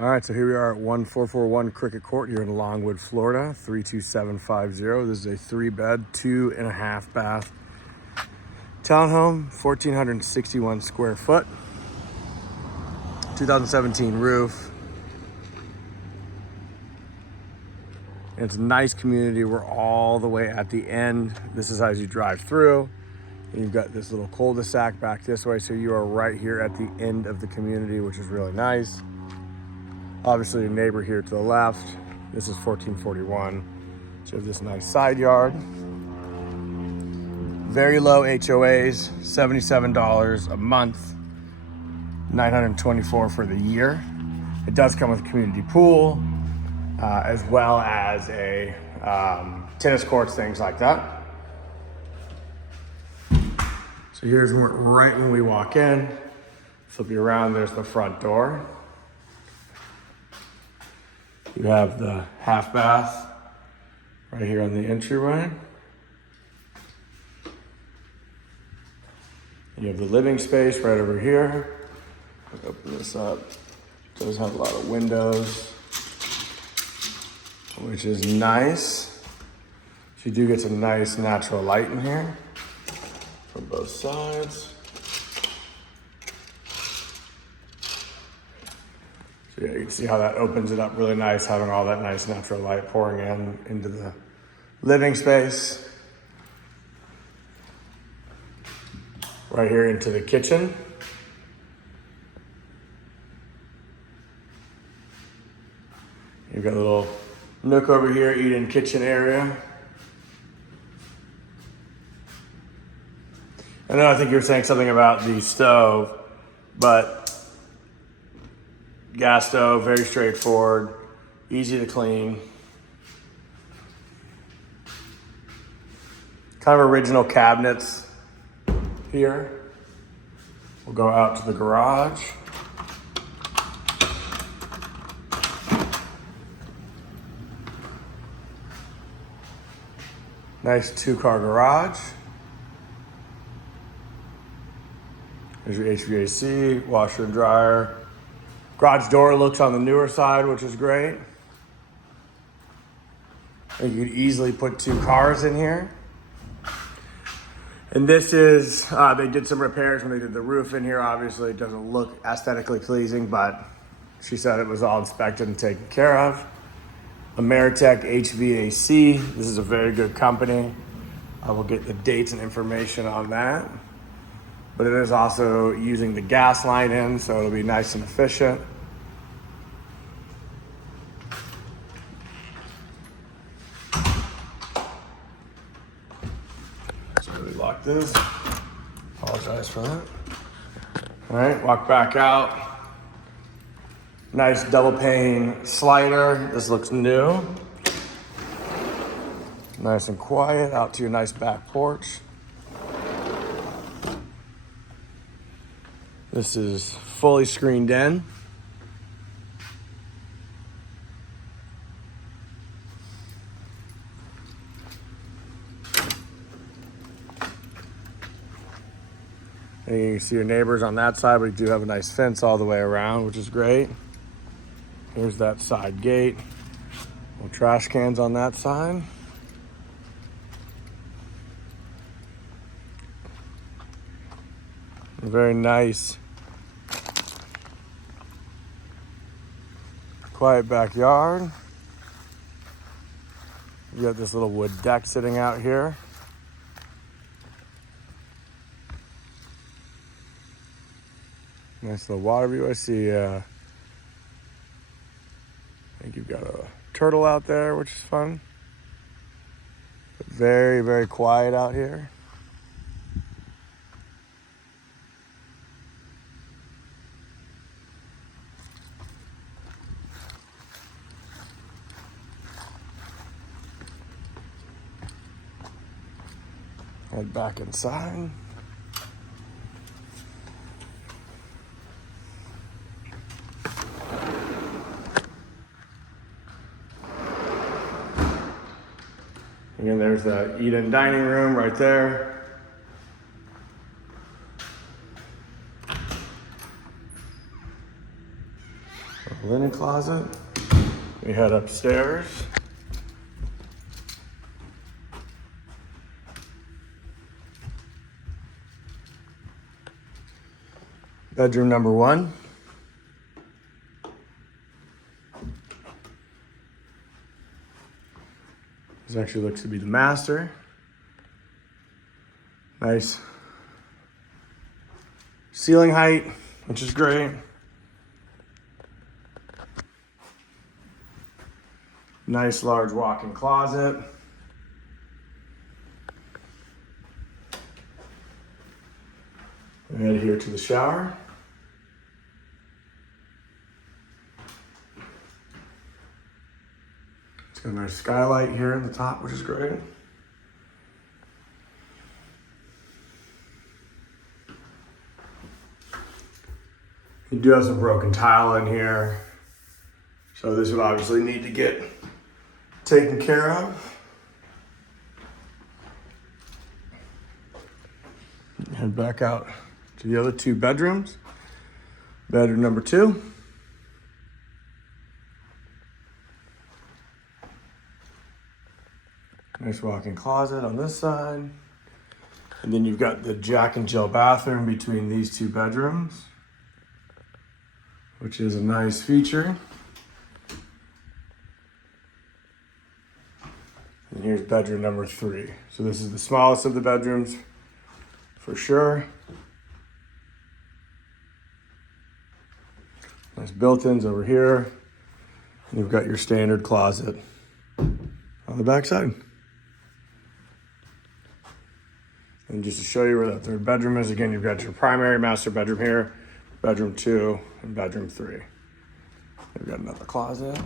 All right, so here we are at 1441 Cricket Court here in Longwood, Florida, 32750. This is a 3-bed, 2.5 bath townhome, 1,461 square foot, 2017 roof. And it's a nice community. We're all the way at the end. This is as you drive through. And you've got this little cul-de-sac back this way, so you are right here at the end of the community, which is really nice. Obviously, your neighbor here to the left. This is 1441. So you have this nice side yard. Very low HOAs, $77 a month, $924 for the year. It does come with a community pool, as well as a tennis courts, things like that. So here's right when we walk in. Flip you around, there's the front door. You have the half bath right here on the entryway. You have the living space right over here. I'll open this up. It does have a lot of windows, which is nice. So you do get some nice natural light in here from both sides. So yeah, you can see how that opens it up really nice, having all that nice natural light pouring into the living space. Right here into the kitchen. You've got a little nook over here, eat-in kitchen area. I know, I think you were saying something about the stove, but gas stove, very straightforward, easy to clean. Kind of original cabinets here. We'll go out to the garage. Nice 2-car garage. There's your HVAC, washer and dryer. Garage door looks on the newer side, which is great. You could easily put 2 cars in here. And this is, they did some repairs when they did the roof in here. Obviously, it doesn't look aesthetically pleasing, but she said it was all inspected and taken care of. Ameritech HVAC, this is a very good company. I will get the dates and information on that. But it is also using the gas line in, so it'll be nice and efficient. Lock this. Apologize for that. All right, walk back out. Nice double pane slider. This looks new. Nice and quiet. Out to your nice back porch. This is fully screened in. And you can see your neighbors on that side, but you do have a nice fence all the way around, which is great. Here's that side gate. Little trash cans on that side. A very nice, quiet backyard. You got this little wood deck sitting out here. Nice little water view. I see, I think you've got a turtle out there, which is fun. But very, very quiet out here. Head back inside. Again, there's the eat-in dining room right there. linen closet. We head upstairs. Bedroom number 1. This actually looks to be the master. Nice ceiling height, which is great. Nice large walk-in closet. We head here to the shower. It's got a nice skylight here in the top, which is great. You do have some broken tile in here, so this would obviously need to get taken care of. Head back out to the other 2 bedrooms. Bedroom number 2. Nice walk-in closet on this side. And then you've got the Jack and Jill bathroom between these 2 bedrooms, which is a nice feature. And here's bedroom number 3. So this is the smallest of the bedrooms for sure. Nice built-ins over here. And you've got your standard closet on the back side. And just to show you where that 3rd bedroom is, again, you've got your primary master bedroom here, bedroom 2, and bedroom 3. We've got another closet.